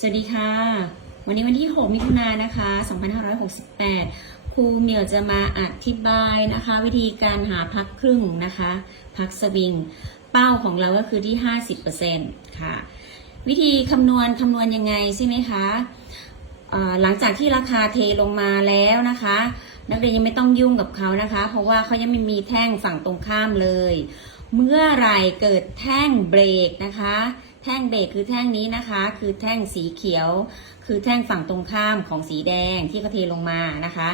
สวัสดีค่ะ วันนี้วันที่ 6 มิถุนายนนะคะ 2568 ครูเหมียวจะมาอธิบายนะคะ วิธีการหาพักครึ่งนะคะ พักสวิง เป้าของเราก็คือที่ 50%ค่ะ วิธีคำนวณคำนวณยังไงใช่ไหมคะหลังจากที่ราคาเทลงมาแล้วนะคะ นักเรียนยังไม่ต้องยุ่งกับเขานะคะ เพราะว่าเขายังไม่มีแท่งฝั่งตรงข้ามเลย เมื่อไรเกิดแท่งเบรกนะคะ แท่งเบรกคือแท่งนี้นะคะ คือแท่งสีเขียว คือแท่งฝั่งตรงข้ามของสีแดงที่เขาเทลงมานะคะ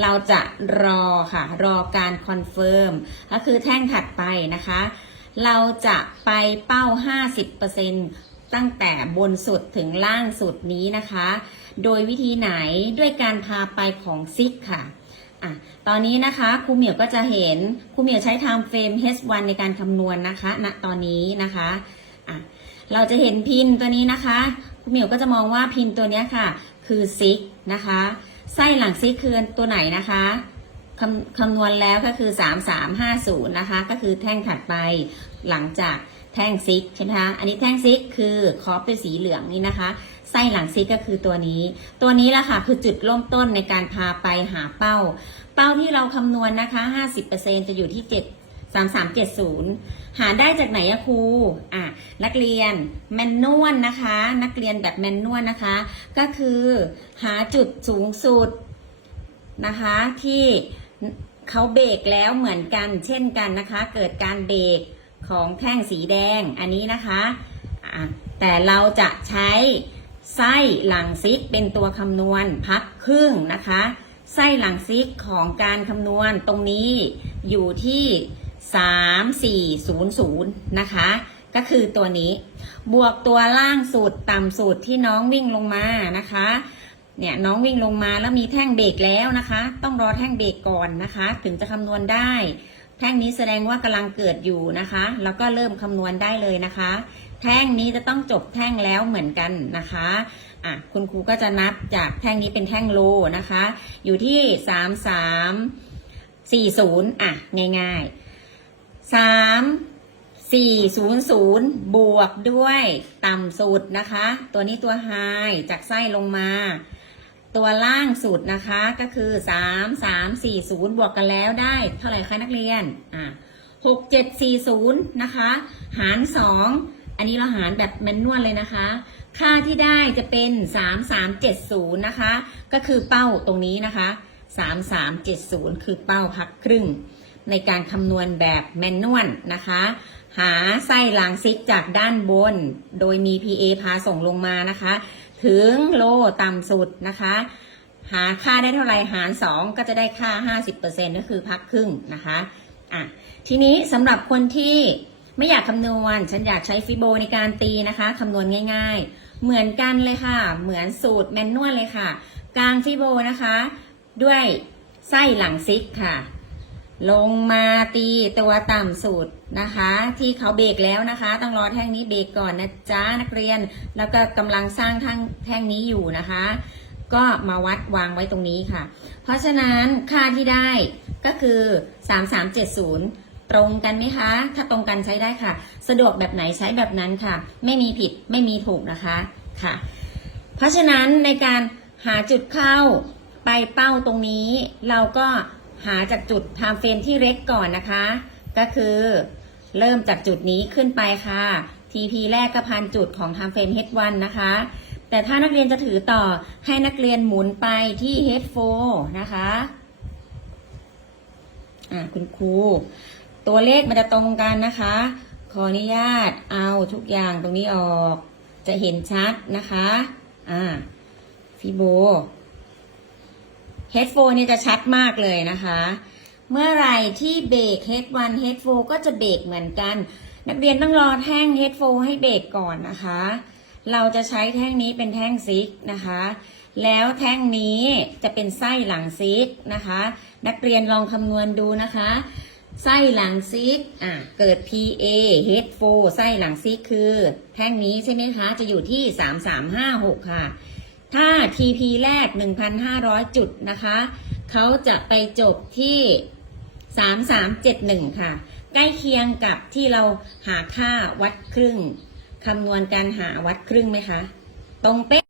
เราจะรอค่ะ รอการคอนเฟิร์มก็คือแท่งถัดไปนะคะ เราจะไปเป้า 50%ตั้งแต่บนสุดถึงล่างสุดนี้นะคะ โดยวิธีไหนด้วยการพาไปของซิกค่ะ อะตอนนี้นะคะครูเหมียวก็จะเห็นครูเหมียวใช้ time frame H1 ในการคำนวณนะคะณตอนนี้นะคะอะเราจะเห็นพินตัวนี้นะคะครูเหมียวก็จะมองว่าพินตัวนี้ค่ะ คือซิกนะคะไส้หลังซิกคือตัวไหนนะคะคำคำนวณแล้วก็คือ 3350 นะคะ ก็คือแท่งถัดไปหลังจาก แท่งซิกใช่ไหมคะอันนี้แท่งซิกคือคอปเป็นสีเหลืองนี่นะคะ ไส้หลังซิกก็คือตัวนี้ ตัวนี้แหละค่ะคือจุดเริ่มต้นในการพาไปหาเป้า เป้าที่เราคำนวณนะคะ 50%จะอยู่ที่ 7 3370 หาได้จากไหนอะครูอะนักเรียนแมนนวลนะคะ นักเรียนแบบแมนนวลนะคะ ก็คือหาจุดสูงสุดนะคะ ที่เขาเบรกแล้วเหมือนกัน เช่นกันนะคะ เกิดการเบรก ของแท่งสีแดงอันนี้นะคะแต่เราจะใช้ไส้หลังซิกเป็นตัวคำนวณพักครึ่งนะคะไส้หลังซิกของการคำนวณตรงนี้อยู่ที่ 3400 นะคะ ก็คือตัวนี้ บวกตัวล่างสุดต่ำสุดที่น้องวิ่งลงมานะคะ เนี่ยน้องวิ่งลงมาแล้วมีแท่งเบรกแล้วนะคะ ต้องรอแท่งเบรกก่อนนะคะ ถึงจะคำนวณได้ แท่งนี้แสดงว่ากำลังเกิดอยู่นะคะ แล้วก็เริ่มคำนวณได้เลยนะคะ แท่งนี้จะต้องจบแท่งแล้วเหมือนกันนะคะอะคุณครูก็จะนับจากแท่งนี้เป็นแท่งโลนะคะ อยู่ที่สามสามสี่ศูนย์อะง่ายๆสามสี่ศูนย์ศูนย์บวกด้วยต่ำสุดนะคะ ตัวนี้ตัวไฮจากไส้ลงมา ตัวล่างสุดนะคะก็คือสามสามสี่ศูนย์บวกกันแล้วได้ เท่าไหร่คะนักเรียนอะหกเจ็ดสี่ศูนย์นะคะ หารสองอันนี้เราหารแบบแมนนวลเลยนะคะ ค่าที่ได้จะเป็น3370นะคะ ก็คือเป้าตรงนี้นะคะ3370คือเป้าพักครึ่ง ในการคำนวณแบบแมนนวลนะคะ หาไส้หลังซิกจากด้านบน โดยมี PA พาส่งลงมานะคะ ถึงโลต่ำสุดนะคะ หาค่าได้เท่าไหร่หาร 2 ก็จะได้ค่า 50%ก็คือพักครึ่งนะคะอะทีนี้สำหรับคนที่ไม่อยากคำนวณ ฉันอยากใช้ฟิโบในการตีนะคะคำนวณง่ายๆ เหมือนกันเลยค่ะ เหมือนสูตรแมนนวลเลยค่ะ กลางฟิโบนะคะ ด้วยไส้หลังซิกค่ะ ลงมาตีตัวต่ำสุดนะคะ ที่เขาเบรกแล้วนะคะ ต้องรอแท่งนี้เบรกก่อนนะจ๊ะนักเรียน แล้วก็กำลังสร้างทั้งแท่งนี้อยู่นะคะ ก็มาวัดวางไว้ตรงนี้ค่ะ เพราะฉะนั้นค่าที่ได้ก็คือ 3370 ตรงกันไหมคะ ถ้าตรงกันใช้ได้ค่ะ สะดวกแบบไหนใช้แบบนั้นค่ะ ไม่มีผิดไม่มีถูกนะคะค่ะ เพราะฉะนั้นในการหาจุดเข้าไปเป้าตรงนี้เราก็ หาจากจุด time frame ที่เล็กก่อนนะคะ ก็คือเริ่มจากจุดนี้ขึ้นไปค่ะ TP แรกก็พันจุดของ time frame H1 นะคะ แต่ถ้านักเรียนจะถือต่อให้นักเรียนหมุนไปที่ H4 นะคะอ่าคุณครูตัวเลขมันจะตรงกันนะคะ ขออนุญาตเอาทุกอย่างตรงนี้ออก จะเห็นชัดนะคะ อ่าฟิโบ H4 เนี่ยจะชัดมากเลยนะคะ เมื่อไรที่เบรก H1 H4 ก็จะเบรกเหมือนกัน นักเรียนต้องรอแท่ง H4 ให้เบรกก่อนนะคะ เราจะใช้แท่งนี้เป็นแท่งซิกนะคะ แล้วแท่งนี้จะเป็นไส้หลังซิกนะคะ นักเรียนลองคำนวณดูนะคะไส้หลังซิก อะ เกิด PA H4 ไส้หลังซิกคือ แท่งนี้ใช่ไหมคะ จะอยู่ที่ 3356 ค่ะ ถ้า TP แรก 1,500 จุดนะคะ เขาจะไปจบที่ 3371 ค่ะ ใกล้เคียงกับที่เราหาค่าวัดครึ่งคำนวณการหาวัดครึ่งไหมคะ ตรงเป๊ะ